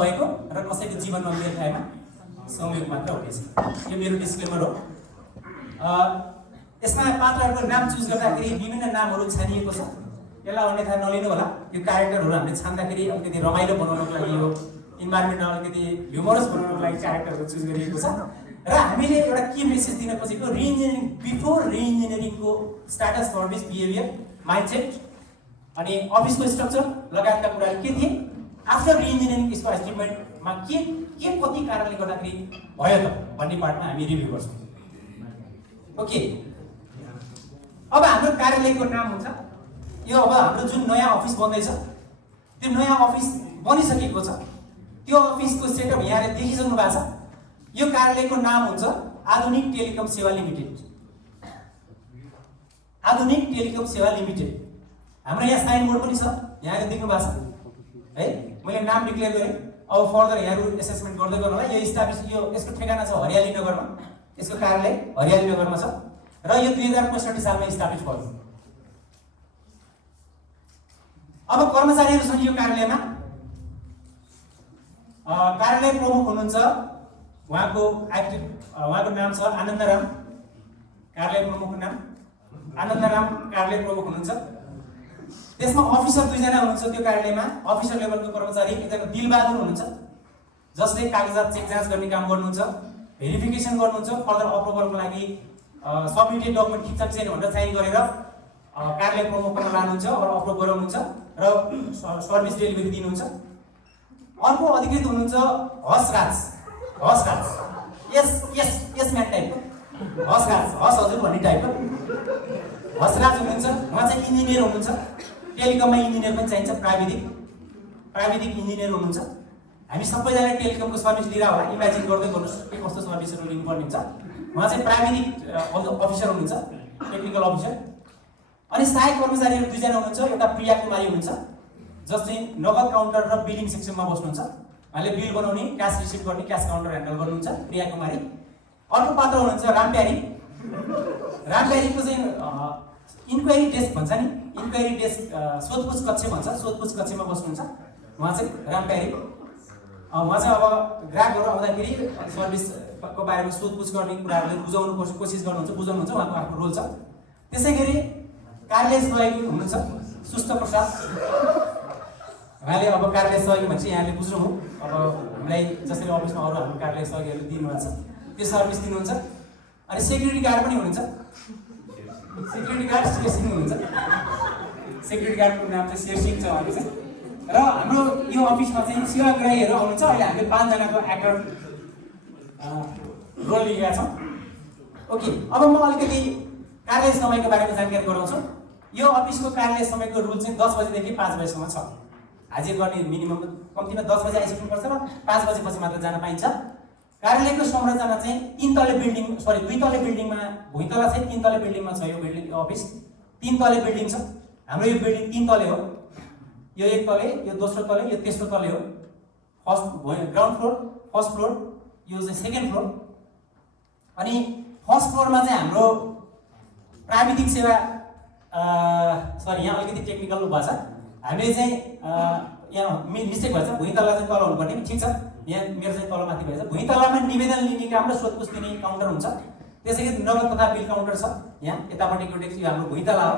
नभएको र कसैको जीवनमा मेल खाएमा संयोग मात्र हुनेछ। यो मेरो डिस्क्लेमर हो। यसमा पात्रहरूको नाम चुज गर्दाखेरि विभिन्न नामहरू छानिएको छ। यसलाई अन्यथा नलिनु होला। यो क्यारेक्टरहरू हामीले छान्दाखेरि अलिकति रमाइलो बनाउनको लागि, यो इन्भाइरोमेन्टलाई अलिकति ह्युमरस बनाउनको लागि क्यारेक्टरहरू चुज गरिएको छ। र हामीले एउटा के मेसेज दिन खोजेको, रिइन्जिनियरिङ बिफोर रिइन्जिनियरिङको स्ट्याटस, सर्भिस, बिहेभियर, माइन्डसेट अनि अफिसको स्ट्रक्चर लगायतका कुराहरू के थिए, आफ्टर रिइन्जिनियरिङ यसको एचिभमेन्टमा के कति कारणले गर्दाखेरि भयो त भन्ने पार्टमा हामी रिभ्यू गर्छौँ। ओके, अब हाम्रो कार्यालयको नाम हुन्छ यो। अब हाम्रो जुन नयाँ अफिस बन्दैछ त्यो नयाँ अफिस बनिसकेको छ। त्यो अफिसको सेटअप यहाँले देखिसक्नु भएको छ। यो कार्यालयको नाम हुन्छ आधुनिक टेलिकम सेवा लिमिटेड। आधुनिक टेलिकम सेवा लिमिटेड। हाम्रो यहाँ साइन बोर्ड पनि छ, यहाँले देख्नु भएको छ है। मैले नाम डिक्लेयर गरेँ। अब फर्दर यहाँहरू एसेसमेन्ट गर्दै गर्नु होला। यो स्टाब्लिस, यो यसको ठेगाना छ हरियाली नगरमा। यसको कार्यालय हरियाली नगरमा छ र यो 2065 सालमा इस्टाब्लिस भयो। अब कर्मचारीहरू छन् यो कार्यालयमा। कार्यालय प्रमुख हुनुहुन्छ, उहाँको नाम छ आनन्दराम। कार्यालय प्रमुखको नाम आनन्दराम कार्यालय प्रमुख हुनुहुन्छ। त्यसमा अफिसर 2 जना हुनुहुन्छ त्यो कार्यालयमा। अफिसर लेभलको कर्मचारी एकजना दिलबहादुर हुनुहुन्छ जसले कागजात चेक जाँच गर्ने काम गर्नुहुन्छ, भेरिफिकेसन गर्नुहुन्छ, फर्दर अप्रुभलको लागि सबमिटेड डकुमेन्ट ठिक छ कि छैन भनेर साइन गरेर कार्यालय प्रमुखमा लानुहुन्छ और अप्रुभ गराउनुहुन्छ र सर्भिस डेलिभरी दिनुहुन्छ। अर्को अधिकृत हुनुहुन्छ हसराज। यस म्यान टाइपको हसराज, हस हजुर भन्ने टाइपको हसराज हुनुहुन्छ। उहाँ चाहिँ इन्जिनियर हुनुहुन्छ। टेलिकममा इन्जिनियर पनि चाहिन्छ, प्राविधिक इन्जिनियर हुनुहुन्छ। हामी सबैजना टेलिकमको सर्भिस लिएर होला, इमेजिन गर्दै गर्नुहोस् के कस्तो सर्भिसहरू लिनुपर्ने हुन्छ। उहाँ चाहिँ प्राविधिक अफिसर हुनुहुन्छ, टेक्निकल अफिसर। अनि सहायक कर्मचारीहरू 2 जना हुनुहुन्छ। एउटा प्रिया कुमारी हुनुहुन्छ जस चाहिँ नगद काउन्टर र बिलिङ सेक्सनमा बस्नुहुन्छ। उहाँले बिल बनाउने, क्यास रिसिभ गर्ने, क्यास काउन्टर ह्यान्डल गर्नुहुन्छ, प्रिया कुमारी। अर्को पात्र हुनुहुन्छ रामप्यारी। रामप्यारीको चाहिँ इन्क्वायरी डेस्क भन्छ नि, इन्क्वायरी डेस्क सोधपुछ कक्ष भन्छ, सोधपुछ कक्षमा बस्नुहुन्छ उहाँ चाहिँ रामप्यारी। उहाँ चाहिँ अब ग्राहकहरू आउँदाखेरि सर्भिसको बारेमा सोधपुछ गर्ने कुराहरूले बुझाउनु कोसिस गर्नुहुन्छ, बुझाउनुहुन्छ, उहाँको आफ्नो रोल छ। त्यसै गरी कार्यालय सहयोगी हुनुहुन्छ सुस्त प्रसाद। उहाँले अब कार्यालय सहयोगी भन्छ यहाँले बुझ्नुभयो। अब हामीलाई जसरी अफिसमा अरू हाम्रो कार्यालय सहयोगीहरू दिनुभएको छ त्यो सर्भिस दिनुहुन्छ। अनि सेक्युरिटी गार्ड पनि हुनुहुन्छ। सेक्युरिटी गार्ड शेरसिंह हुनुहुन्छ। सेक्युरिटी गार्डको नाम चाहिँ शेरसिंह छ उहाँको चाहिँ। र हाम्रो यो अफिसमा चाहिँ सेवाग्राहीहरू आउनुहुन्छ। अहिले हामीले 5 जनाको एक्टर रोल लिएका छौँ। ओके, अब म अलिकति कार्यालय समयको बारेमा जानकारी गराउँछु। यो अफिसको कार्यालय समयको रुल चाहिँ 10 बजेदेखि 5 बजेसम्म छ। हाजिर गर्ने मिनिमम कम्तीमा 10 बजे आइसक्नुपर्छ र 5 बजेपछि मात्र जान पाइन्छ। कार्यालयको संरचना चाहिँ 3 तले बिल्डिङ, 2 तले बिल्डिङमा, भुइँतला चाहिँ 3 तले बिल्डिङमा छ। यो बिल्डिङ अफिस 3 तले बिल्डिङ छ। हाम्रो यो बिल्डिङ 3 तले हो। यो 1 तले, यो दोस्रो तले, यो तेस्रो तले हो। First ground floor, first floor, यो चाहिँ सेकेन्ड फ्लोर। अनि फर्स्ट फ्लोरमा चाहिँ हाम्रो प्राविधिक सेवा, सरी यहाँ अलिकति टेक्निकल भएको छ। हामीले चाहिँ यहाँ मिस्टेक भएछ, भुइँ तल्ला चाहिँ तल हुनुपर्ने, ठिक छ। यहाँ मेरो चाहिँ तल माथि भएछ। भुइँ तल्लामा निवेदन लिने काम र सोधपुछ दिने काउन्टर हुन्छ। त्यसै गरी नगद तथा बिल काउन्टर छ। यहाँ यतापट्टिको डेस्क यो हाम्रो भुइँ तल्ला हो।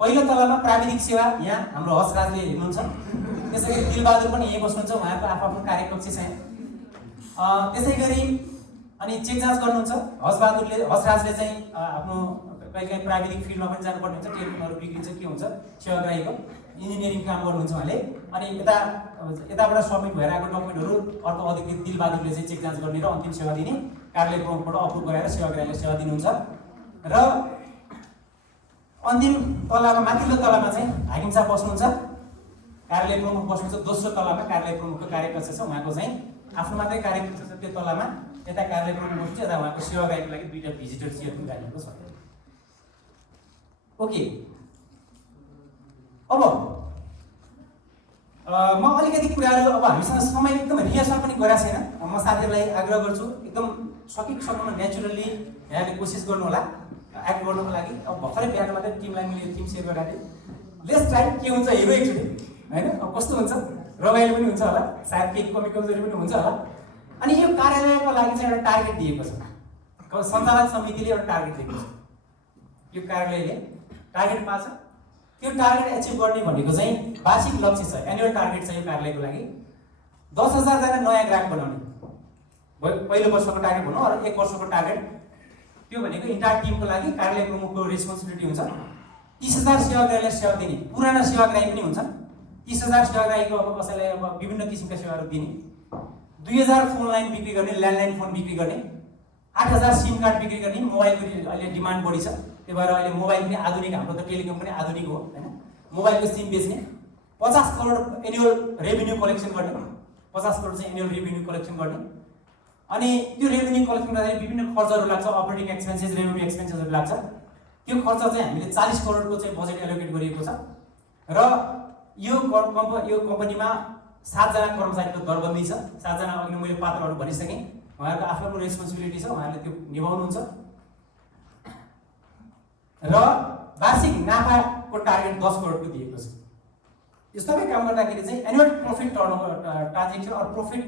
पहिलो तल्लामा प्राविधिक सेवा, यहाँ हाम्रो हसराजले हिँड्नुहुन्छ। त्यसै गरी दिलबहादुर पनि यहीँ बस्नुहुन्छ, उहाँको आफ्नो कार्यकक्ष छ यहाँ। त्यसै गरी अनि चेक जाँच गर्नुहुन्छ हसराजले चाहिँ आफ्नो कहीँ प्राविधिक फिल्डमा पनि जानुपर्ने हुन्छ। टेलिफोनहरू बिग्रिन्छ, के हुन्छ, सेवाग्राहीको इन्जिनियरिङ काम गर्नुहुन्छ उहाँले। अनि यताबाट सबमिट भएर आएको डकुमेन्टहरू अर्को अधिकृत दिलबहादुरले चाहिँ चेक जाँच गर्ने र अन्तिम सेवा दिने, कार्यालय प्रमुखबाट अप्रुभ गराएर सेवाग्राहीले सेवा दिनुहुन्छ। र अन्तिम तलामा, माथिल्लो तलामा चाहिँ हाकिम साहब बस्नुहुन्छ, कार्यालय प्रमुख बस्नुहुन्छ। दोस्रो तलामा कार्यालय प्रमुखको कार्यकक्ष छ, उहाँको चाहिँ आफ्नो मात्रै कार्यकक्ष छ त्यो तलामा। यता कार्यालय प्रमुख बस्नुहुन्छ, यता उहाँको सेवाग्राहीको लागि 2टा भिजिटर चेयर पनि राखिएको छ। ओके, अब म अलिकति कुराहरू, अब हामीसँग समय एकदम रिहर्सल पनि गरेको छैन। म साथीहरूलाई आग्रह गर्छु एकदम सकिकसम्म नेचुरली यहाँले कोसिस गर्नु होला एक्ट गर्नुको लागि। अब भर्खरै बिहान मात्रै टिमलाई मैले टिम सेयर गराएको थिएँ। लेट्स ट्राई, के हुन्छ हेरौँ एकचोटि होइन, अब कस्तो हुन्छ। रमाइलो पनि हुन्छ होला, सायद केही कमी कमजोरी पनि हुन्छ होला। अनि यो कार्यालयको लागि चाहिँ एउटा टार्गेट दिएको छ, सञ्चालक समितिले एउटा टार्गेट दिएको छ, यो कार्यालयले टार्गेट पाएको छ। त्यो टार्गेट एचिभ गर्ने भनेको चाहिँ वार्षिक लक्ष्य छ, एनुअल टार्गेट छ यो कार्यालयको लागि 10,000 जना नयाँ ग्राहक बनाउने पहिलो वर्षको टार्गेट भनौँ, र 1 वर्षको टार्गेट। त्यो भनेको इन्टायर टिमको लागि कार्यालय प्रमुखको रेस्पोन्सिबिलिटी हुन्छ। 30,000 सेवाग्राहीलाई सेवा दिने, पुराना सेवाग्राही पनि हुन्छन्, 30,000 सेवाग्राहीको अब कसैलाई अब विभिन्न किसिमका सेवाहरू दिने, 2,000 फोन लाइन बिक्री गर्ने, ल्यान्डलाइन फोन बिक्री गर्ने, 8,000 सिम कार्ड बिक्री गर्ने। मोबाइलको अहिले डिमान्ड बढी छ, त्यही भएर अहिले मोबाइल पनि आधुनिक, हाम्रो त टेलिकम पनि आधुनिक हो हैन। मोबाइलको सिम बेच्ने, 50 करोड एनुअल रेभिन्यू कलेक्सन गर्ने, 50 करोड चाहिँ एनुअल रेभिन्यू कलेक्सन गर्ने। अनि त्यो रेभिन्यू कलेक्सन गर्दाखेरि विभिन्न खर्चहरू लाग्छ, अपरेटिङ एक्सपेन्सेस, रेभिन्यू एक्सपेन्सेसहरू लाग्छ। त्यो खर्च चाहिँ हामीले 40 करोडको चाहिँ बजेट एलोकेट गरिएको छ। र यो कम्पनीमा 7 जना कर्मचारीको दरबन्दी छ। 7 जना अघि मैले पात्रहरू भनिसकेँ, उहाँहरूको आफ्नो रेस्पोन्सिबिलिटी छ, उहाँहरूले त्यो निभाउनुहुन्छ। र वार्षिक नाफाको टार्गेट 10 करोडको दिएको छ। यो सबै काम गर्दाखेरि चाहिँ annual profit turnover transaction or profit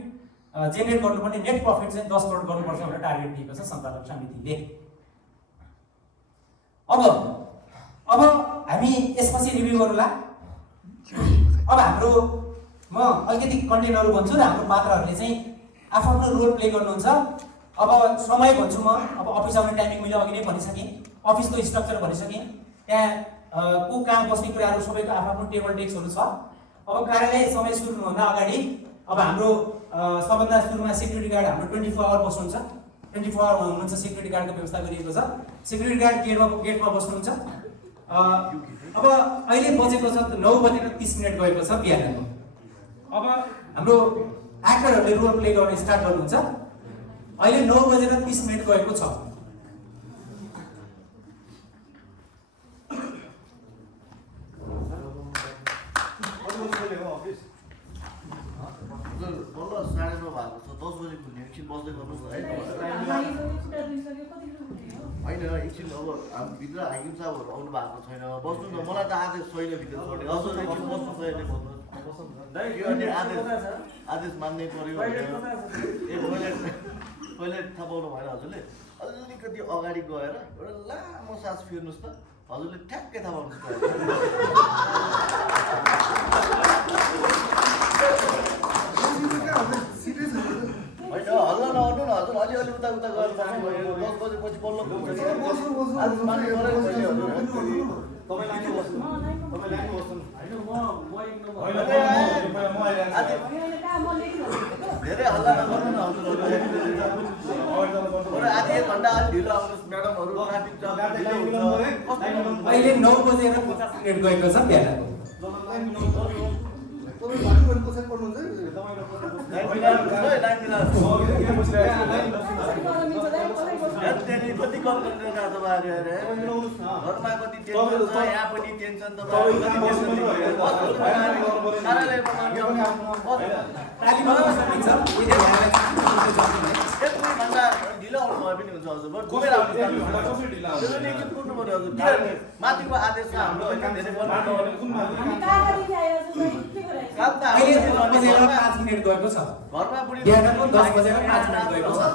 generate गर्नुपर्ने नेट प्रफिट चाहिँ 10 करोड गर्नुपर्छ भनेर टार्गेट दिएको छ सञ्चालक समितिले। अब हामी यसपछि रिभ्यू गरौँला। अब हाम्रो म अलिकति कन्टेन्टहरू भन्छु र हाम्रो पात्रहरूले चाहिँ आफ्नो रोल प्ले गर्नुहुन्छ। अब समय भन्छु म, अब अफिस आउने टाइमिङ मैले अघि नै भनिसकेँ, अफिसको स्ट्रक्चर भनिसकेँ, त्यहाँ को कहाँ बस्ने कुराहरू सबैको आफ्नो टेबल डेस्कहरू छ। अब कार्यालय समय सुरु हुनुभन्दा अगाडि अब हाम्रो सबभन्दा सुरुमा सेक्युरिटी गार्ड हाम्रो 24 आवर बस्नुहुन्छ, 24 आवर हुनुहुन्छ, सेक्युरिटी गार्डको व्यवस्था गरिएको छ। सेक्युरिटी गार्ड गेटमा बस्नुहुन्छ। अब अहिले बजेको छ 9:30 गएको छ बिहानको। अब हाम्रो एक्टरहरूले रोल प्ले गर्न स्टार्ट गर्नुहुन्छ। अहिले 9:30 गएको छ। होइन एकछिन अब भित्र हाकिम साहबहरू आउनु भएको छैन, बस्नु न, मलाई त आदेश छैन भित्र छोड्ने, अझ एकछिन बस्नु छैन आदेश मान्नै पर्यो। पहिले थाहा पाउनु भएन हजुरले, अलिकति अगाडि गएर एउटा लामो सास फेर्नुहोस् त, हजुरले ठ्याक्कै थाहा पाउनुहोस्। होइन हल्ला नआउनु न हजुर, अलिअलि उता उता गएर बस्नु भयो। 10 बजेपछि बल्ल धेरै हल्ला नगर्नु न हजुर। आधी 1 घन्टा अलि ढिलो आउनुहोस् म्याडमहरू, ट्राफिक जाम ढिलो हुन्छ। अहिले 9:50 गएको छ बिहानको। कति कल गरेर घरमा कति टेन्सन छ, यहाँ पनि टेन्सन। ढिलो आउनु भए पनि हुन्छ हजुर, घुमेर कुद्नु पर्यो हजुर। माथिको आदेश छ हाम्रो, होइन धेरै अहिले 10:05 गएको छ। घरमा बुढी बिहानको 10:05 गएको छ।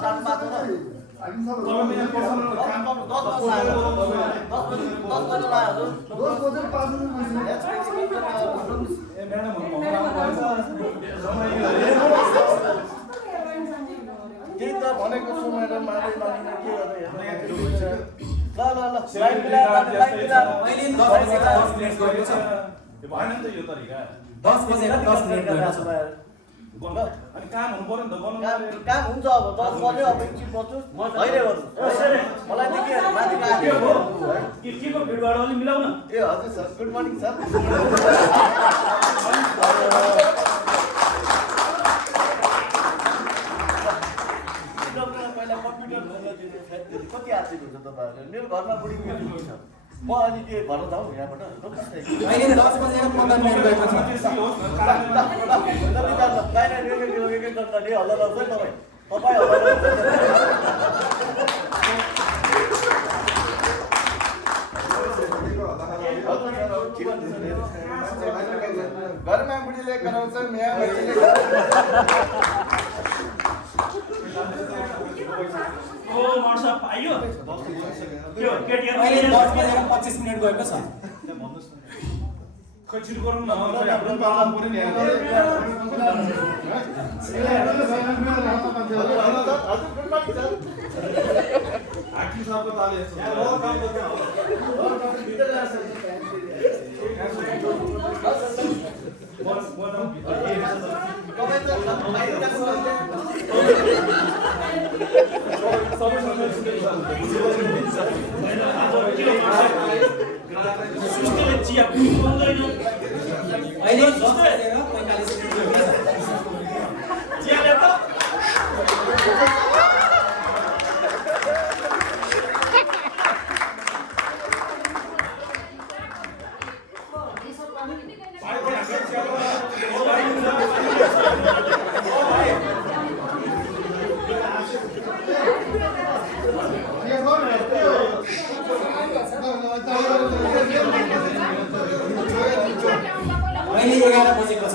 त्यही त भनेको सुनेर मान्दै मान्दैन के गर्ने हेर्नु। ल अहिले 10:10 गएको छ। भएन नि त यो तरिका। 10:10 गएको छ। अनि काम हुनु पर्यो नि त, गर्नु काम हुन्छ। अब 10 बज्यो, अब एकछिन बस्छु अहिले गर्नु। मलाई त के माथि के को भिडबाट अलि मिलाउन। ए हजुर सर, गुड मर्निङ सर। पहिला कम्प्युटर खोल्न दिनु, कति आर्थिक हुन्छ तपाईँहरूले? मेरो घरमा बुढी मिटिङ छ, म अनि के भन्न जाउँ यहाँबाट? अहिले 10:15 गएको छ। हल्ला लाउँछ तपाईँ हल्ला लाउँछ। घरमा बुढीले कराउँछ म्या बच्चीले ओ मर्छ पाइयो त्यो केटीहरु अहिले 10:25 गएको छ खै छिटो गरौँ न हाम्रो पालन पनि नि आखिर सबको ताले सुस्तीले चिया पिउँदैन अहिले 10:45 गएको चियाले त अहिले 11 बजेको छ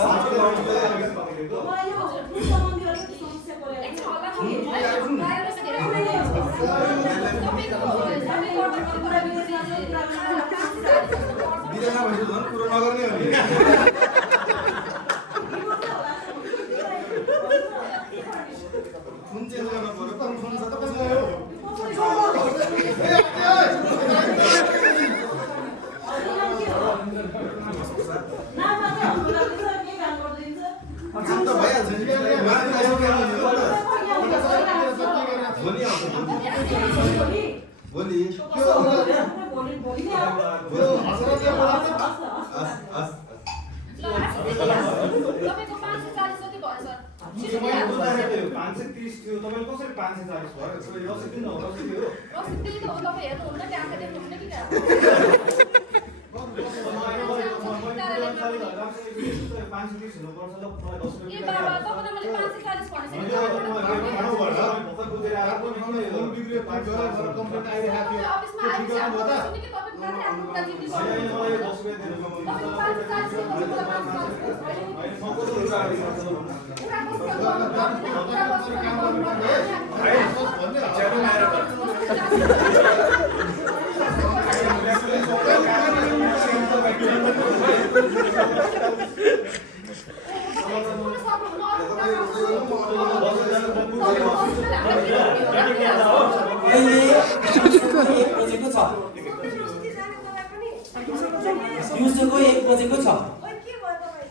दिउँसोको 1 बजेको छ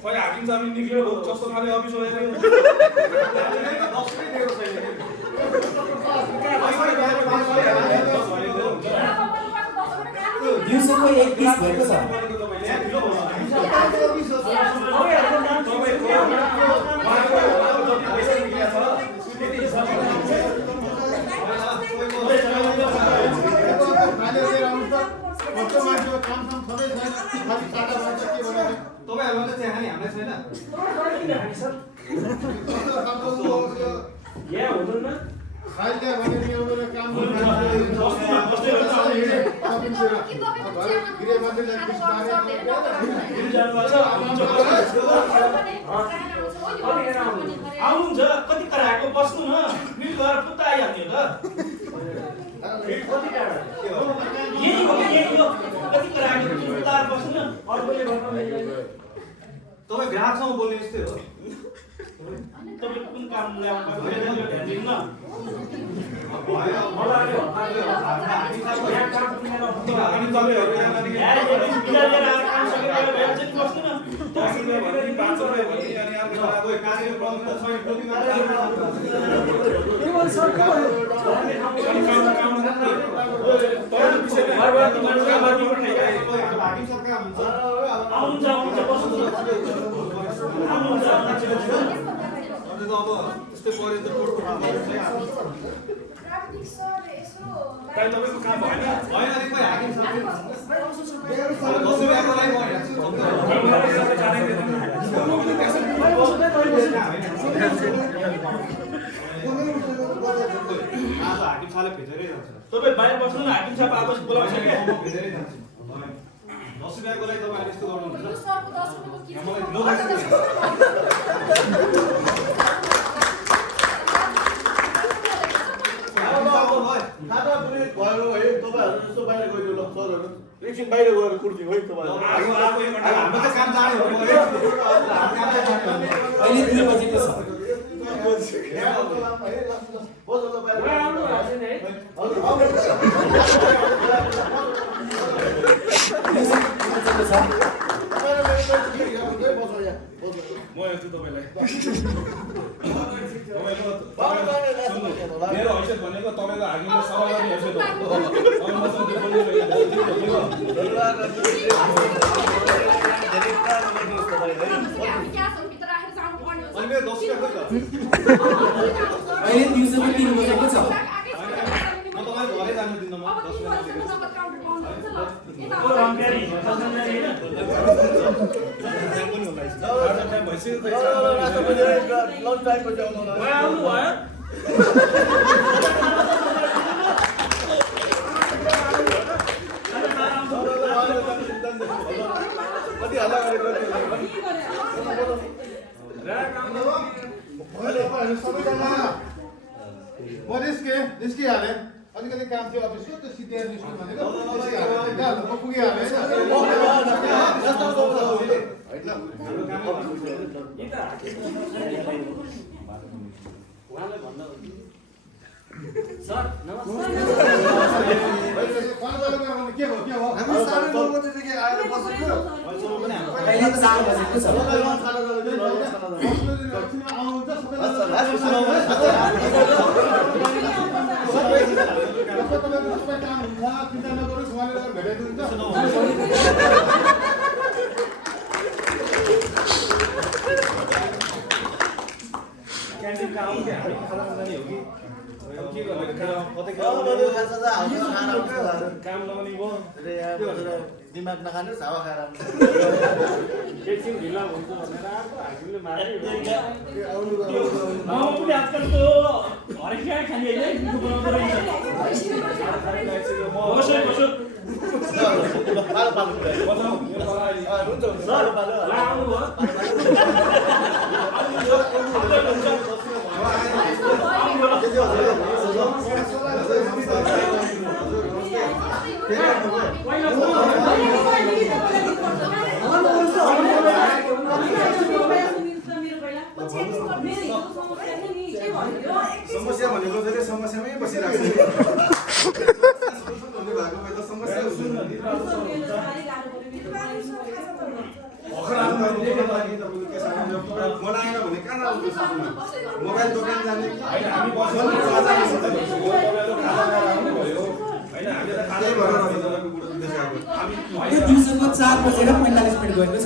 खोइ हाकिम साहब निक्ल्यो जस्तो खाले अफिस होइन दिउँसोको 1:20 भएको छ आउनुहुन्छ कति कराएको बस्नु न मिल गरेर पुत्ता आइहाल्ने हो त यही हो कति कराएको पुत्ता बस्नु न अर्कोले तपाईँ ग्राहकसँग बोल्ने यस्तै हो तपाईँ कुन काम ल्याउनु ध्यान दिनु न तपाईँको काम भएन तपाईँ बाहिर बस्नु न हाकिम साहब आफै बोलाउँछ क्या 10 रुपैयाँको लागि तपाईहरु यस्तो गर्नुहुन्छ यो सरको 10 रुपैयाँको के मलाई छ? लो खाता पनि भयो है तपाईहरु जस्तो बाहिर गइदिनु ल सरहरु एकछिन बाहिर गएर कुर्दिनु है तपाईहरु आगो एक घण्टा हाम्रो चाहिँ काम जाने हो अहिले 3 बजेको छ म हेर्छु तपाईलाई मेरो हैसियत भनेको तपाईको हाकिमले सवाल गर्ने हैसियत हो अब मसँग त्यो बोल्नु हामी क्यासभित्र राखेर जानु पर्ने हुन्छ। अनि मेरो 10 रुपैयाँ खै अहिले दिउँसोको 3 बजेको छ म तपाईलाई घरै जानु दिन्न म अब 10 तिमी रुपैयाँ भइसक्यो, नगद काउन्टर पाउनुहुन्छ ल। यता ओ रङ्कारी चल्दैन हैन टाइम भइसक्यो खै लन्च टाइमको ल्याउनु भयो आउनु भयो कति हल्ला गरेको सबैजना म निस्किहालेँ अलिकति काम थियो अफिसको त्यो सिद्धिएर निस्क्यो भनेको निस्किहालेँ म पुगिहालेँ सर नमस्कार के भयो हामी 9:30 बजेदेखि आएर बसेको अहिले त 4 बजेको छ आउनुहुन्छ सबै काम हुन्छ चिन्ता नगर्नुहोस् उहाँले भेटाइदिनुहुन्छ क्यान्टिनमा आउँ कि हामी खाना जाने हो कि अब के गर्ने कतै काम लगाउने भयो दिमाग नखानुहोस् हावा खाएर एकछिन ढिला हुन्छ भनेर आएको हाकिमले मार्यो मोमो पनि आजकलको हरेक क्या खाने होइन मिठो बनाउँदो रहेछ बसो बसो पालो पालो बताऊ यो पढाइ हुन्छ सर ला आउनु भयो समस्या भनेको फेरि समस्यामै बसिरहेको छ हुने भएको भए त समस्या सुन्नु बनाएन भने कहाँ जानु मोबाइल दोकान जाने होइन हामी बस्नु यो दिउँसोको 4 बजेर 45 मिनेट गएको छ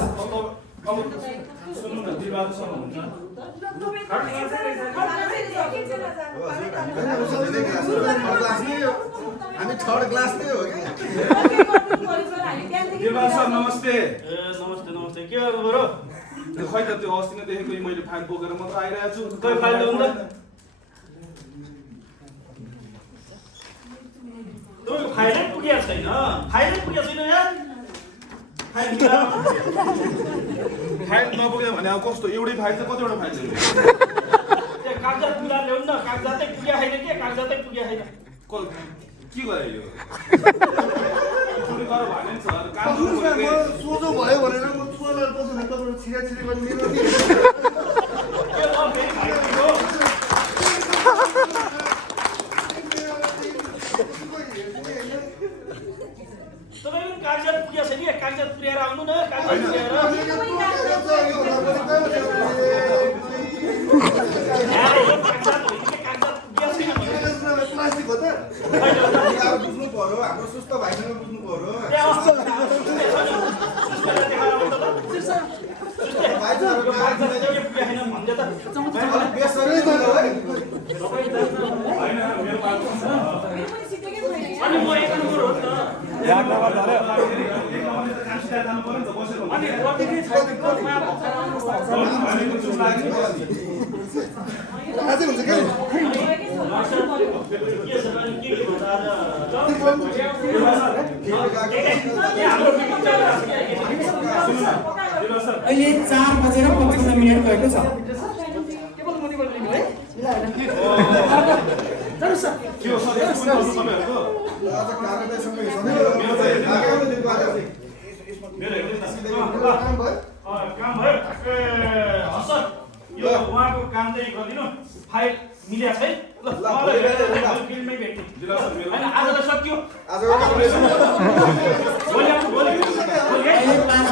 सुन्नु न दिलबहादुरसँग हुन्छ हामी थर्ड क्लास नै हो कि दिलबहादुर सर नमस्ते ए नमस्ते नमस्ते के गर्नु बरु खै त त्यो अस्ति नै देखेको मैले फाइल बोकेर मात्र आइरहेको छु खै फाइल ल्याउनु त तपाईको फाइलै पुगेको छैन फाइलै पुगेको छैन यार फाइल फाइल नपुग्यो भने अब कस्तो एउटै फाइल चाहिँ कतिवटा फाइल छ ए कागजात पुरा ल्याउनु न कागजातै पुगे छैन के कागजातै पुगे छैन के गरे यो सुरु गर भने नि सर काम सोझो भयो भनेर म चुवालेर बस्नु भने तपाईहरु छिरा छिरी गर्ने मेरो के ल फेरि फाइल पुग्यो तपाईँ पनि कागजात पुगेको छैन के कागजात पुर्याएर आउनु न कागजात पुर्याएर प्लास्टिक हो त बुझ्नु पर्यो हाम्रो सुस्त भाइसँग बुझ्नु पर्यो अनि म एक नम्बर हो त अनि प्रतिदिन छैन अझै हुन्छ के के छ भने के भन्छ आज हाम्रो मिटिङ चलिरहेको छ अहिले 4:55 भएको छ। के हो सर यसको तपाईँहरुको काम भयो सर यो उहाँको काम चाहिँ गरिदिनु फाइल मिल्या छैन ल बिलमै भेट्नु हैन आजलाई सक्यो अहिले 5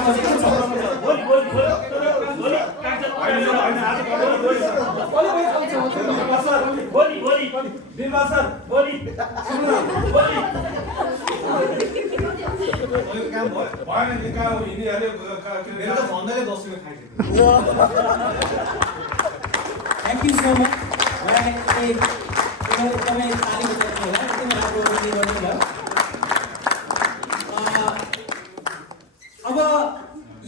बजेको छ। Thank you so much. तपाईँ ताली बजाउनु होला, एकदमै राम्रो गर्नुभयो। अब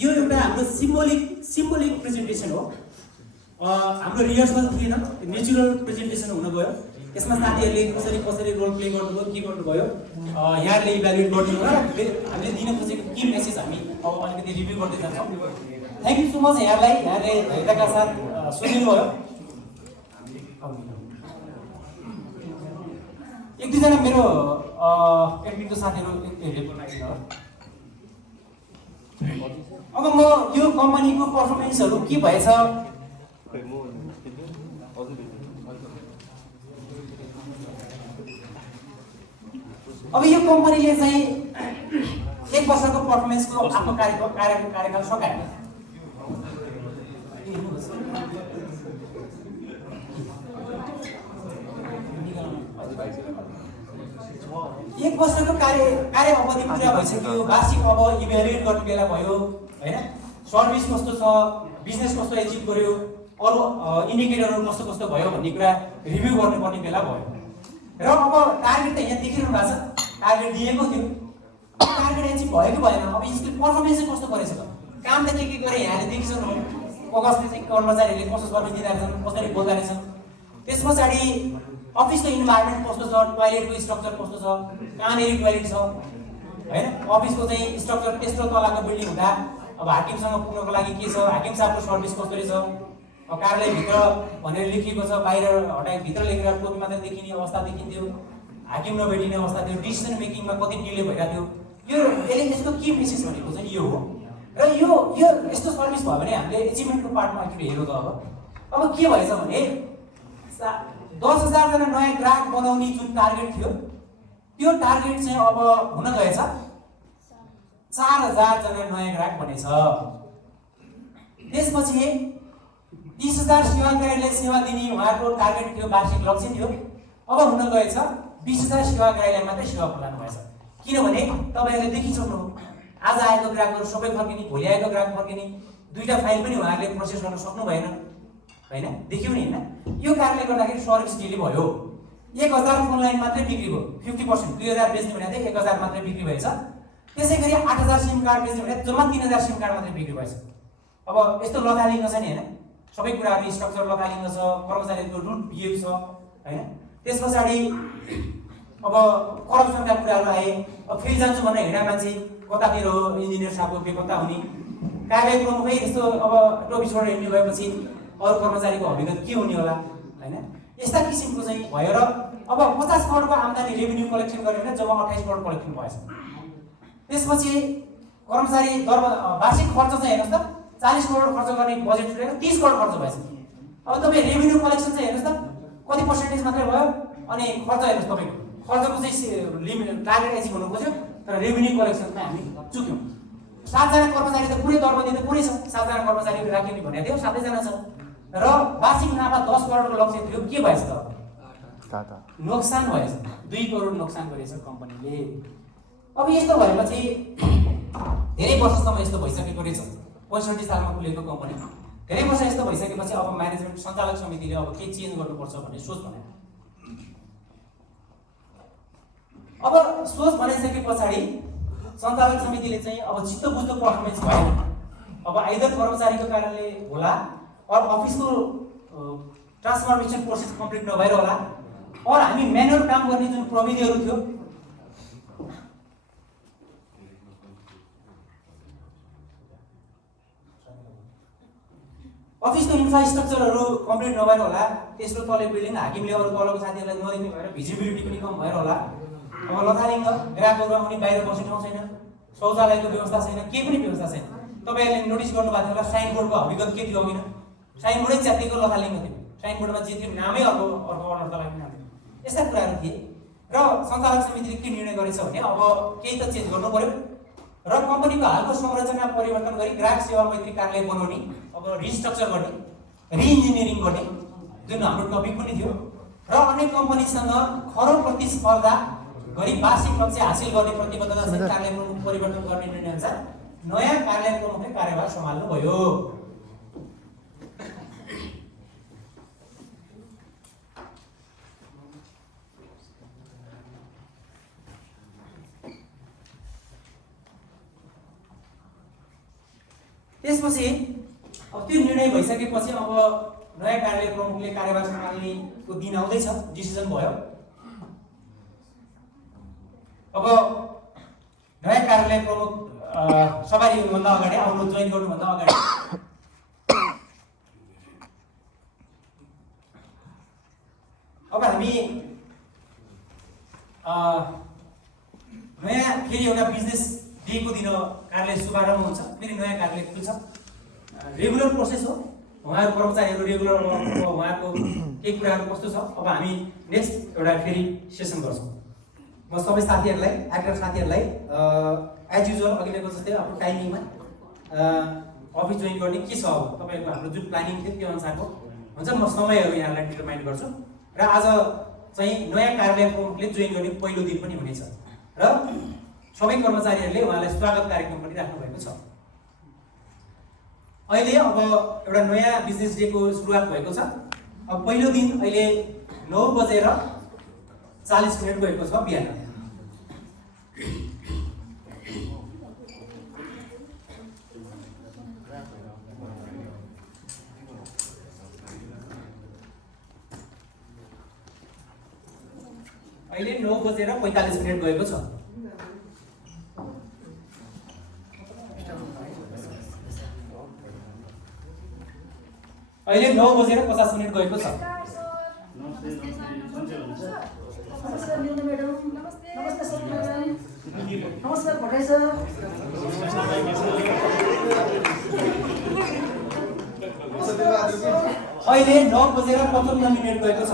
यो एउटा हाम्रो सिम्बोलिक प्रेजेन्टेसन हो। हाम्रो रिहर्सल थिएन, नेचुरल प्रेजेन्टेसन हुन गयो। यसमा साथीहरूले कसरी रोल प्ले गर्नुभयो, के गर्नुभयो, यहाँले इभ्यालुएट गर्नु होला र हामीले दिन खोजेको के मेसेज हामी अब अलिकति रिभ्यू गर्दै जान्छौँ। थ्याङ्क यू सो मच यहाँलाई, यहाँले धैर्यका साथ सुनिनुभयो। एक दुईजना मेरो एडमिनको साथीहरू अब म यो कम्पनीको पर्फर्मेन्सहरू के भएछ अब यो कम्पनीले चाहिँ 1 वर्षको पर्फर्मेन्सको आफ्नो कार्यकाल सकायो। एक वर्षको कार्य अवधि पुरा भइसक्यो। वार्षिक अब इभ्यालुएट गर्ने बेला भयो हैन। सर्भिस कस्तो छ, बिजनेस कस्तो एचिभ गर्यो, अरु इन्डिकेटरहरु कस्तो भयो भन्ने कुरा रिभ्यू गर्नुपर्ने बेला भयो। र अब टार्गेट त यहाँ देखिरहनु भएको छ, टार्गेट दिएको थियो, टार्गेट एचिभ भयो कि भएन, अब यसको पर्फर्मेन्स चाहिँ कस्तो गरेछ त, काम त के गरे यहाँले देखिसक्नु भयो। अगस्तले चाहिँ कर्मचारीहरूले कस्तो सर्भिस दिइरहेका छन्, कसरी बोल्दा रहेछन्। त्यसपछि अफिसको इन्भाइरोमेन्ट कस्तो छ, टोयलेटको स्ट्रक्चर कस्तो छ, कहाँनेरि टोयलेट छ हैन। अफिसको चाहिँ स्ट्रक्चर त्यस्तो तलाको बिल्डिङ हुँदा अब हाकिमसँग पुग्नको लागि के छ, हाकिम साहबको सर्भिस कस्तो रहेछ, कार्यालयभित्र भनेर लेखिएको छ, बाहिर हटाइ भित्र लेखेर टोपी मात्रै देखिने अवस्था देखिन्थ्यो, हाकिम नभेटिने अवस्था थियो, डिसिसन मेकिङमा कति डिले भइरहेको थियो। यसको के मेसेज भनेको चाहिँ यो हो। र यो यस्तो सर्भिस भयो भने हामीले एचिभमेन्टको पार्टमा आखिर हेरौँ त अब के भएछ भने 10,000 जना नयाँ ग्राहक बनाउने जुन टार्गेट थियो त्यो टार्गेट चाहिँ अब हुन गएछ 4,000 जना नयाँ ग्राहक बनेछ। त्यसपछि 30,000 सेवाग्राहीलाई सेवा दिने उहाँको टार्गेट थियो, वार्षिक लक्ष्य थियो, अब हुन गएछ 20,000 सेवाग्राहीलाई मात्रै सेवा प्रदान भएछ। किनभने तपाईँहरूले देखिसक्नु आज आएको ग्राहकहरू सबै फर्किने, भोलि आएको ग्राहक फर्किने, दुईटा फाइल पनि उहाँहरूले प्रोसेस गर्न सक्नु भएन हैन, देख्यौ नि हैन। यो कारणले गर्दाखेरि सर्भिस डिले भयो। 1,000 फोन लाइन मात्रै बिक्री भयो, 50%, 2,000 बेच्ने भने चाहिँ 1,000 मात्रै बिक्री भएछ। त्यसैगरी 8,000 सिम कार्ड बेच्ने भने जम्मा 3,000 सिम कार्ड मात्रै बिक्री भएछ। अब यस्तो लथालिङ्ग छ नि हैन, सबै कुराहरु स्ट्रक्चर लथालिङ्ग छ, कर्मचारीको रुट बिहेभ छ हैन। त्यसपछि अब करप्सनका कुराहरु आए। अब फेरि जान्छु भनेर हिँडा मान्छे कतातिर हो, इन्जिनियर साहबको बेपत्ता हुने, कार्य प्रमुखै यस्तो अब टोपी छोडेर हिँड्नु भएपछि अरु कर्मचारीको अभिगत के हुने होला हैन। यस्ता किसिमको चाहिँ भयो। र अब 50 करोडको आम्दानी रेभेन्यू कलेक्सन गर्ने भने जब 28 करोड कलेक्सन भएछ। त्यसपछि कर्मचारी वार्षिक खर्च चाहिँ हेर्नुस् त 40 करोड खर्च गर्ने बजेट छुटेको 30 करोड खर्च भएछ। अब तपाईँ रेभेन्यू कलेक्सन चाहिँ हेर्नुस् त कति पर्सेन्टेज मात्रै भयो, अनि खर्च हेर्नुस् तपाईको खर्चको चाहिँ लिमिट टार्गेट एचिभ हुनु खोज्यो तर रेभेन्यू कलेक्सनमा हामी चुक्यौँ। 7 जना कर्मचारी त पुरै दरबन्दी त पुरै छ, 7 जना कर्मचारी राख्ने भनेको थियो, 7 जना छ र वार्षिक नाफा 10 करोडको लक्ष्य थियो, के भएछ त नोक्सान भएछ, 2 करोड नोक्सान गरेछ कम्पनीले। अब यस्तो भएपछि धेरै वर्षसम्म यस्तो भइसकेको रहेछ। 65 सालमा खुलेको कम्पनी धेरै वर्ष यस्तो भइसकेपछि अब म्यानेजमेन्ट सञ्चालक समितिले अब के चेन्ज गर्नुपर्छ भन्ने सोच भने अब सोच बनाइसके पछाडि सञ्चालक समितिले चाहिँ अब चित्त बुझ्दो पर्फर्मेन्स भएन। अब आइदर कर्मचारीको कारणले होला, अरू अफिसको ट्रान्सफर्मेसन प्रोसेस कम्प्लिट नभएर होला, और हामी म्यानुअल काम गर्ने जुन प्रविधिहरू थियो अफिसको इन्फ्रास्ट्रक्चरहरू कम्प्लिट नभएर होला, तेस्रो तले बिल्डिङ हाकिमले अरू तलको साथीहरूलाई नदेख्ने भएर भिजिबिलिटी पनि कम भएर होला। अब लथालिङ्ग ग्राहकहरू आउने बाहिर बस्ने ठाउँ छैन, शौचालयको व्यवस्था छैन, केही पनि व्यवस्था छैन। तपाईँहरूले नोटिस गर्नुभएको थियो होला साइनबोर्डको हकीकत के थियो अघि न, साइनबोर्डै च्यातिएको लथालिङ्ग थियो, साइनबोर्डमा जे थियो नामै अर्को अनर्थलाई पनि थियो। यस्ता कुराहरू थिए र सञ्चालक समितिले के निर्णय गरेछ भने अब केही त चेन्ज गर्नु पर्यो र कम्पनीको हालको संरचना परिवर्तन गरी ग्राहक सेवा मैत्री कार्यालय बनाउने, अब रिस्ट्रक्चर गर्ने, रिइन्जिनियरिङ गर्ने जुन हाम्रो टपिक पनि थियो र अन्य कम्पनीसँग खरो प्रतिस्पर्धा गरी वार्षिक लक्ष्य हासिल गर्ने प्रतिबद्धता सहित कार्यालय प्रमुख परिवर्तन गर्ने निर्णय अनुसार नयाँ कार्यालय प्रमुखले कार्यभार सम्हाल्नु भयो। त्यसपछि अब त्यो निर्णय भइसकेपछि अब नयाँ कार्यालय प्रमुखले कार्यभार सम्हाल्नेको दिन आउँदैछ, डिसिजन भयो। अब नयाँ कार्यालय प्रमुख सवारी हुनुभन्दा अगाडि, आउनु जोइन गर्नुभन्दा अगाडि अब हामी नयाँ फेरि एउटा बिजनेस डेको दिन कार्यालय शुभारम्भ हुन्छ, फेरि नयाँ कार्यालय खुल्छ। रेगुलर प्रोसेस हो, उहाँहरू कर्मचारीहरू रेगुलर उहाँको केही कुराहरू कस्तो छ अब हामी नेक्स्ट एउटा फेरि सेसन गर्छौँ। म सबै साथीहरूलाई, एक्टर साथीहरूलाई एज युजुअल अघिल्लोको जस्तै आफ्नो टाइमिङमा अफिस जोइन गर्ने के छ अब तपाईँको हाम्रो जुन प्लानिङ थियो त्यो अनुसारको हुन्छ, म समयहरू यहाँलाई डिटरमाइन गर्छु। र आज चाहिँ नयाँ कार्यालय प्रमुखले जोइन गर्ने पहिलो दिन पनि हुनेछ र सबै कर्मचारीहरूले उहाँलाई स्वागत कार्यक्रम पनि राख्नु भएको छ। अहिले अब एउटा नयाँ बिजनेस डेको सुरुवात भएको छ। अब पहिलो दिन अहिले 9:40 गएको छ बिहान। अहिले 9:45 गएको छ। अहिले 9:50 गएको छ। नमस्कार भट्टराई सर। अहिले 9:55 गएको छ।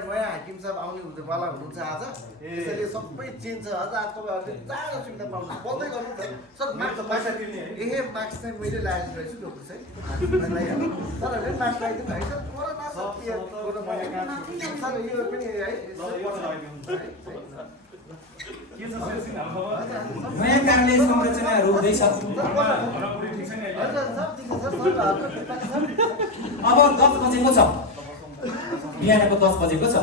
नयाँ हाकिम साहब आउने वाला हुनुहुन्छ आज, त्यसैले सबै चेन्ज छ। अझ तपाईँहरूले चाँडो सुविधा पाउनु बन्दै गर्नु त सर। माक्स तिर्ने ए माक्स चाहिँ मैले लगाएको रहेछु डक्टर चाहिँ सरहरूले माक्स लगाइदिनु है सर। सर यो पनि है नयाँ कार्यालय संरचनाहरू हुँदैछ। अब 10 बजेको छ, बिहानको 10 बजेको छ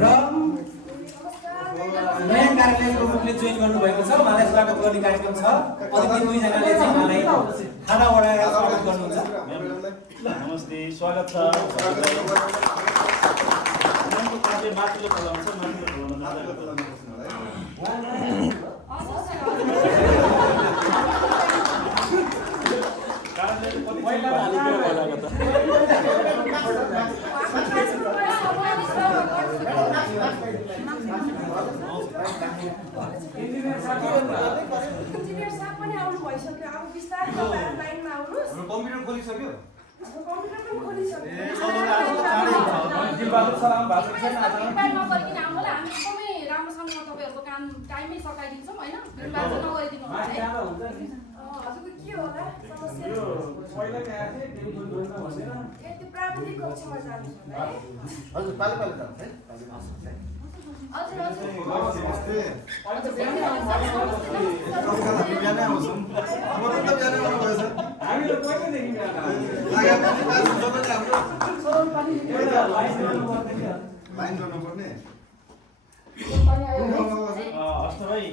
र नयाँ कार्यालय प्रमुखले जोइन गर्नुभएको छ। उहाँलाई स्वागत गर्ने कार्यक्रम छ। अतिथि 2 जनाले चाहिँ उहाँलाई खाना बढाएर स्वागत गर्नुहुन्छ। नमस्ते, स्वागत छ। माथिल्लो तलामा छ, माथिल्लो तलामा इन्जिनियर साहब पनि आउनु भइसक्यो। अब बिस्तारै तपाईहरु लाइनमा आउनुस्। कम्प्युटर खोलिसक्यो? कम्प्युटर पनि खोलिसक्यो। हामी एकदमै राम्रोसँग तपाईहरुको काम टाइममै सकाइदिन्छौँ हैन। बिलबाज नगरिदिनु होला है। हजुरको के होला समस्या? त्यो प्राविधिक कक्षमा जानु होला है। हजुर पाले पाले जान्छ है। हजुर हजुर। बिहानै आउँछौँ। अब त बिहानै आउनुभएछ। हामी त पहिल्यैदेखि बिहान लाइन गर्नुपर्ने। हस्त भाइ,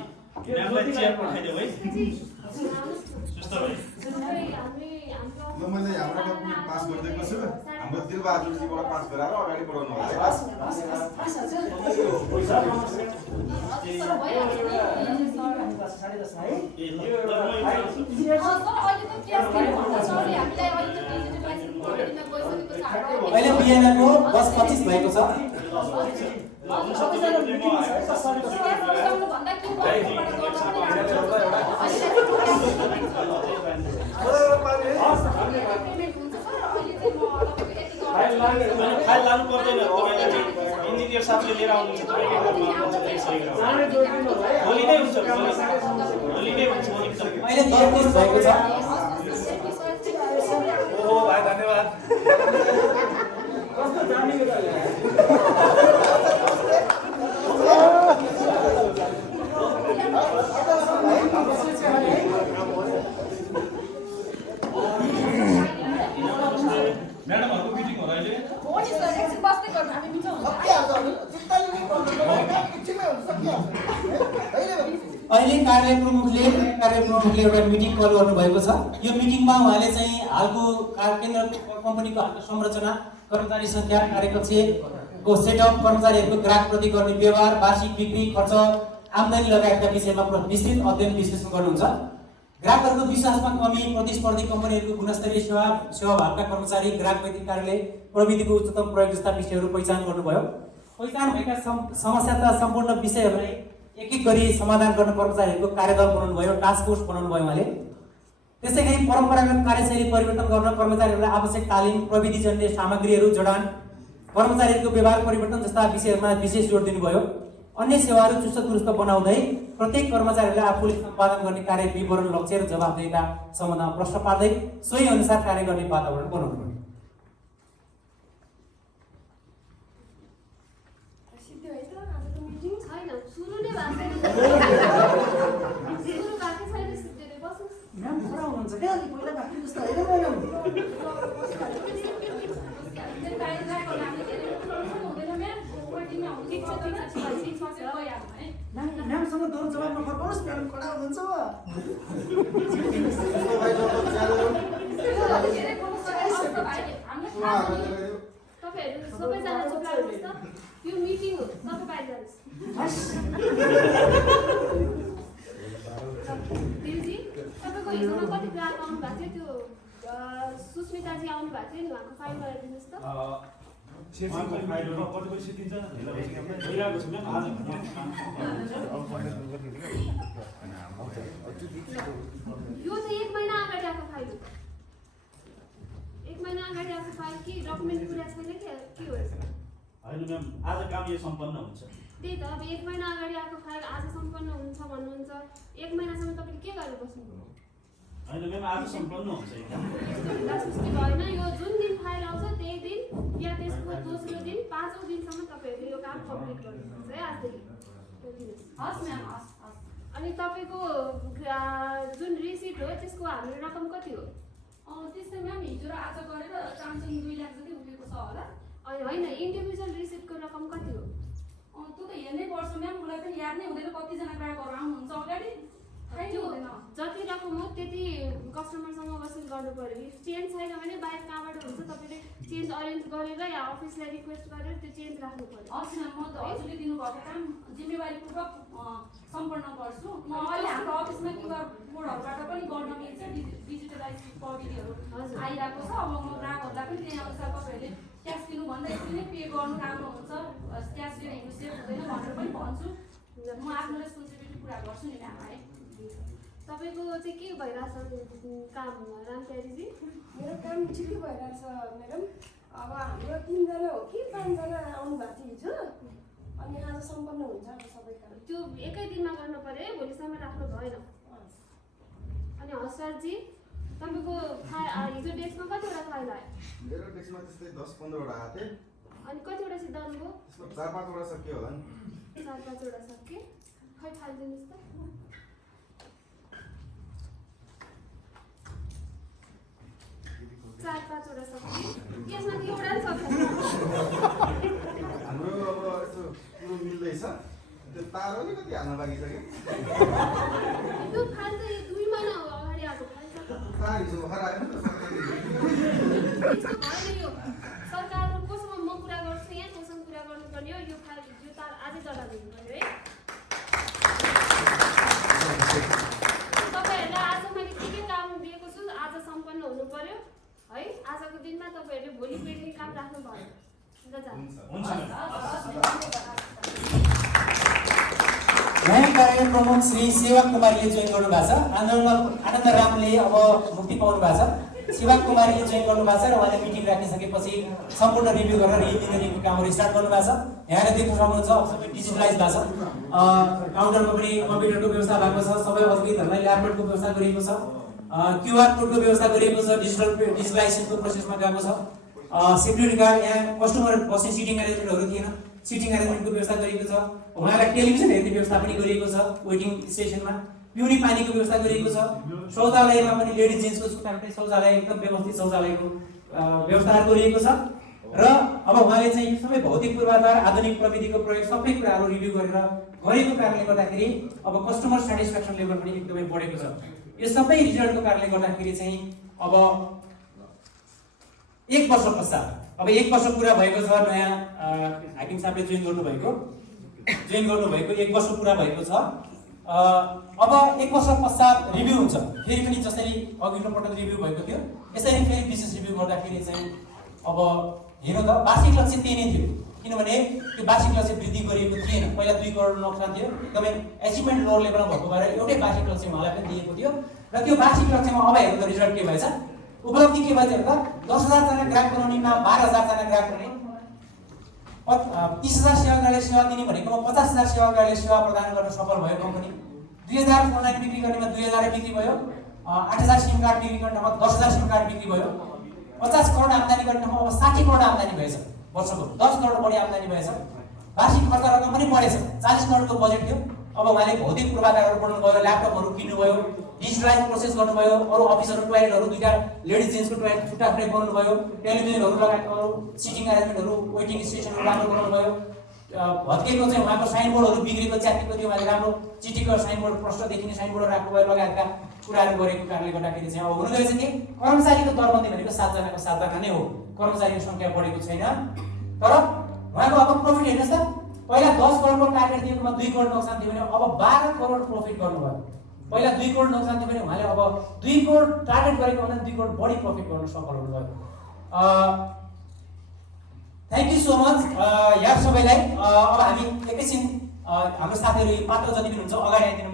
म्यामलाई चिया पठाइदेऊ है। सुस्त हस्त भाइ ल मैले हाम्रो डकुमेन्ट पास गरिदिएको छु हाम्रो दिलबहादुरजीबाट पास गराएर अगाडि बढाउनु होला है हस् हस् हजुर सर भइहाल्छ नि हामी बस 10:30 मा है ए ल म सर अहिले त क्यास दिनुभन्दा सरले हामीलाई अहिले त डिजिटलाइजेसन प्रविधिमा गइसकेको छ हाम्रो अहिले बिहानको 10:25 भएको छ सबैजना मिटिङ छ है सर क्यास बचाउनु भन्दा के गर्नुपर्छ पेमेन्ट हुन्छ सर अहिले चाहिँ म तपाईको यति गर्छु फाइल लानु पर्दैन तपाईले चाहिँ इन्जिनियर साहबले लिएर आउनुहुन्छ भोलि नै हुन्छ भोलि नै हुन्छ एकदम अहिले 10:30 भएको छ ओहो भाइ धन्यवाद कस्तो जानेको त म्याडमहरुको मिटिङ हो अहिले हो नि सर एकछिन बस्दै गर्नु हामी मिल्छ हुन्छ अहिले कार्य प्रमुखले एउटा मिटिङ कल गर्नुभएको छ। यो मिटिङमा उहाँले चाहिँ हालको केन्द्र कम्पनीको हालको संरचना, कर्मचारी संख्या, कार्यकक्षको सेटअप, कर्मचारीहरूको ग्राहकप्रति गर्ने व्यवहार, वार्षिक बिक्री खर्च, आम्दानी लगायतका विषयमा विस्तृत अध्ययन विश्लेषण गर्नुहुन्छ। ग्राहकहरूको विश्वासमा कमी, प्रतिस्पर्धी कम्पनीहरूको गुणस्तरीय सेवाभावका कर्मचारी, ग्राहक मैत्री कार्यालय प्रविधिको उच्चतम प्रयोग जस्ता विषयहरू पहिचान गर्नुभयो। पहिचान भएका समस्या तथा सम्पूर्ण विषयहरूलाई एक एक गरी समाधान गर्न कर्मचारीहरूको कार्यदल बनाउनु भयो, टास्क फोर्स बनाउनु भयो उहाँले। त्यसै गरी परम्परागत कार्यशैली परिवर्तन गर्न कर्मचारीहरूलाई आवश्यक तालिम, प्रविधिजन्य सामग्रीहरू जडान, कर्मचारीहरूको व्यवहार परिवर्तन जस्ता विषयहरूमा विशेष जोड दिनुभयो। अन्य सेवाहरू चुस्त दुरुस्त बनाउँदै प्रत्येक कर्मचारीलाई आफूले सम्पादन गर्ने कार्य विवरण, लक्ष्य र जवाफदेहीता सम्बन्धमा प्रश्न पार्दै सोही अनुसार कार्य गर्ने वातावरण बनाउनु भयो। म्याम पुरा हुनुहुन्छ क्या अलि पहिला बाँकी जस्तो होइन म्याडम म्यामसँग दौड जवाब नफर्काउनुहोस्, म्याडम कडा हुनुहुन्छ तपाईहरु सबैजना चुप लाग्नुहोस् त, यो मिटिङ हो, तपाईँ बाहिर जानुहोस्। दिदी तपाईको हिजोमा कति ग्राहक आउनु भएको थियो? त्यो सुस्मिताजी आउनु भएको थियो नि, उहाँको फाइल गराइदिनुहोस् त। उहाँको फाइलहरु कतिको सिद्धिन्छ भइरहेको छ म्याम आज यो चाहिँ 1 महिना अगाडि आएको फाइल हो। 1 महिना अगाडि आएको फाइल कि डकुमेन्ट पुरा छैन कि के हो? हैन म्याम आज काम यो सम्पन्न हुन्छ। त्यही त अब 1 महिना अगाडि आएको फाइल आज सम्पन्न हुन्छ भन्नुहुन्छ। 1 महिनासम्म तपाईले के गरेर बस्नुभयो? हैन म्याम आज सम्पन्न हुन्छ एकदम। सृष्टि भएन, यो जुन दिन फाइल आउँछ त्यही दिन या त्यसको दोस्रो दिन 5औं दिनसम्म तपाईहरुले यो काम कम्प्लिट गर्नुपर्छ है आजदेखि। हस् म्याम, हस् हस्। अनि तपाईको जुन रिसिट हो त्यसको हाम्रो रकम कति हो? त्यस्तै म्याम हिजो र आज गरेर चामचाङ 2 लाख जति उठेको छ होला। अनि होइन, इन्डिभिजुअल रिसिटको रकम कति हो? त्यो त हेर्नै पर्छ म्याम, मलाई पनि याद नै हुँदैन कतिजना ग्राहकहरू आउनुहुन्छ अगाडि थाहै हुँदैन। जति रकम हो त्यति कस्टमरसँग वसुल गर्नु पर्यो। इफ चेन्ज छैन भने बाहिर कहाँबाट हुन्छ तपाईले चेन्ज अरेन्ज गरेर या अफिसलाई रिक्वेस्ट गरेर त्यो चेन्ज राख्नु पर्यो। हस् म्याम, म त हजुरले दिनुभएको काम जिम्मेवारीपूर्वक सम्पन्न गर्छु। म अहिले हाम्रो अफिसमा क्युआर कोडहरूबाट पनि गर्न मिल्छ, डिजिटलाइज प्रविधिहरू आइरहेको छ। अब म ग्राहकहरूलाई पनि त्यही अनुसार तपाईँहरूले ट्याक्स दिनु भन्दा यसरी नै पे गर्नु राम्रो हुन्छ, ट्याक्स दिनु हिँड्नु सेफ हुँदैन भनेर पनि भन्छु। म आफ्नो रेस्पोन्सिबिलिटी पुरा गर्छु नि म्याम है। तपाईको चाहिँ के भइरहेछ काम रामप्यारीजी? मेरो काम ठिकै भइरहेछ म्याडम। अब हाम्रो 3 जना हो कि 5 जना आउनु भएको थियो हिजो, अनि आज सम्पन्न हुन्छ अब सबै काम। त्यो एकै दिनमा गर्नु पर्यो है, भोलिसम्म राख्नु भएन। अनि हसरजी तपाईको हिजो डेस्कमा कतिवटा फाइल आयो? मेरो डेस्कमा त्यस्तै 10-15 वटा आथे। अनि कतिवटा सिद्धान्त भयो? त्यसमा 4-5 वटा सकियो होला नि। 4-5 वटा सके। खै फाइल दिनुहोस् त। चार-पाँचवटा सके। यसमा त एउटा नि सकेन। हाम्रो अब यस्तो पुरो मिल्दैछ, त्यो तार अलिकति हाल्न बाँकी छ कि। त्यो फाइल त 2 महिना अगाडि आएको फाइल छ। हिजो भर्खर आयो नि त सरकारले। त्यस्तो भएन यो सरकारको कोसँग म कुरा गर्छु यहाँ कोसँग कुरा गर्नुपर्ने हो यो फाइल यो तार आजै जग्गा दिनु पर्यो है तपाईँहरूलाई आज मैले के काम दिएको छु आज सम्पन्न हुनु पर्यो है आजको दिनमा तपाईँहरूले भोलि पेट्ने काम राख्नु भयो नयाँ कार्यालय प्रमुख श्री सेवा कुमारीले जोइन गर्नुभएको छ। आनन्द रामले अब मुक्ति पाउनु भएको छ। सेवा कुमारीले जोइन गर्नुभएको छ र उहाँले मिटिङ राखिसकेपछि सम्पूर्ण रिभ्यू गरेर इन्जिनियरिङको कामहरू स्टार्ट गर्नुभएको छ। यहाँले देख्न सक्नुहुन्छ अब सबै डिजिटलाइज भएको छ। काउन्टरमा पनि कम्प्युटरको व्यवस्था भएको छ। सबै अतिथिहरूलाई ल्यापटपको व्यवस्था गरिएको छ। क्युआर कोडको व्यवस्था गरिएको छ। डिजिटलाइजेसनको प्रोसेसमा गएको छ। सेक्युरिटी गार्ड यहाँ कस्टमर बस्ने सिटिङ एरेन्जमेन्टहरू थिएन सिटिङ एरेन्जमेन्टको व्यवस्था गरिएको छ। उहाँलाई टेलिभिजन हेर्ने व्यवस्था पनि गरिएको छ वेटिङ स्टेसनमा। पिउने पानीको व्यवस्था गरिएको छ। शौचालयमा पनि लेडिज जेन्ट्सको छुट्टाएकै शौचालय एकदम व्यवस्थित शौचालयको व्यवस्थाहरू गरिएको छ। र अब उहाँले चाहिँ सबै भौतिक पूर्वाधार आधुनिक प्रविधिको प्रयोग सबै कुराहरू रिभ्यू गरेर गरेको कारणले गर्दाखेरि अब कस्टमर सेटिस्फ्याक्सन लेभल पनि एकदमै बढेको छ। यो सबै रिजल्टको कारणले गर्दाखेरि चाहिँ अब 1 वर्ष पश्चात अब 1 वर्ष पुरा भएको छ। नयाँ हाकिम साहबले जोइन गर्नुभएको 1 वर्ष पुरा भएको छ। अब 1 वर्ष पश्चात रिभ्यू हुन्छ। फेरि पनि जसरी अघिल्लो पटक रिभ्यू भएको थियो यसरी फेरि बिजनेस रिभ्यू गर्दाखेरि चाहिँ अब हेर्नु त वार्षिक लक्ष्य त्यही नै थियो किनभने त्यो वार्षिक लक्ष्य वृद्धि गरिएको थिएन। पहिला 2 करोड नोक्सान थियो एकदमै एचिभमेन्ट लोअर लेभलमा भएको भएर एउटै वार्षिक लक्ष्य उहाँलाई पनि दिएको थियो र त्यो वार्षिक लक्ष्यमा अब हेर्नु त रिजल्ट के भएछ उपलब्धि के भएछ हेर्दा 10,000 जना ग्राहक बनाउनेमा 12,000 जना ग्राहक बने 30,000 सेवाग्राहीले सेवा दिने भनेको 50,000 सेवाग्राहीले सेवा प्रदान गर्न सफल भयो कम्पनी। 2,000 अनलाइन बिक्री गर्नेमा 2,000 बिक्री भयो। 8,000 सिम कार्ड बिक्री गर्ने ठाउँमा 10,000 सिम कार्ड बिक्री भयो। 50 करोड आम्दानी गर्ने ठाउँमा अब 60 करोड आम्दानी भएछ वर्षको 10 करोड बढी आम्दानी भएछ। वार्षिक खर्च रकम पनि बढेछ 40 करोडको बजेट थियो। अब उहाँले भौतिक पूर्वाधारहरू बनाउनु भयो ल्यापटपहरू किन्नुभयो डिजिटलाइज प्रोसेस गर्नुभयो अरू अफिसहरू टोयलेटहरू 2टा लेडिज जेन्ट्सको टोयलेट छुट्टा छुट्टै बनाउनुभयो टेलिभिजनहरू लगायत अरू सिटिङ एरेन्जमेन्टहरू वेटिङ स्टेसनहरू राम्रो बनाउनुभयो। भत्केको चाहिँ उहाँको साइनबोर्डहरू बिग्रेको च्यातिएको थियो उहाँले राम्रो चिठीको साइनबोर्ड प्रष्ट देखिने साइनबोर्ड राख्नुभयो लगायतका कुराहरू गरेको कारणले गर्दाखेरि चाहिँ अब हुँदैछ कि कर्मचारीको दरबन्दी भनेको 7 जनाको 7 जना नै हो। कर्मचारीको सङ्ख्या बढेको छैन तर उहाँको अब प्रफिट हेर्नुहोस् त पहिला 10 करोडको टार्गेट दिएकोमा 2 करोड नोक्सान थियो भने अब 12 करोड प्रफिट गर्नुभयो। पहिला 2 करोड नोक्सान थियो भने उहाँले अब 2 करोड टार्गेट गरेको भन्दा 2 करोड बढी प्रफिट गर्न सफल हुनुभयो। थ्याङ्क यू सो मच यहाँ सबैलाई। अब हामी एकैछिन हाम्रो साथीहरू पात्र जति पनि हुन्छ अगाडि आइदिनु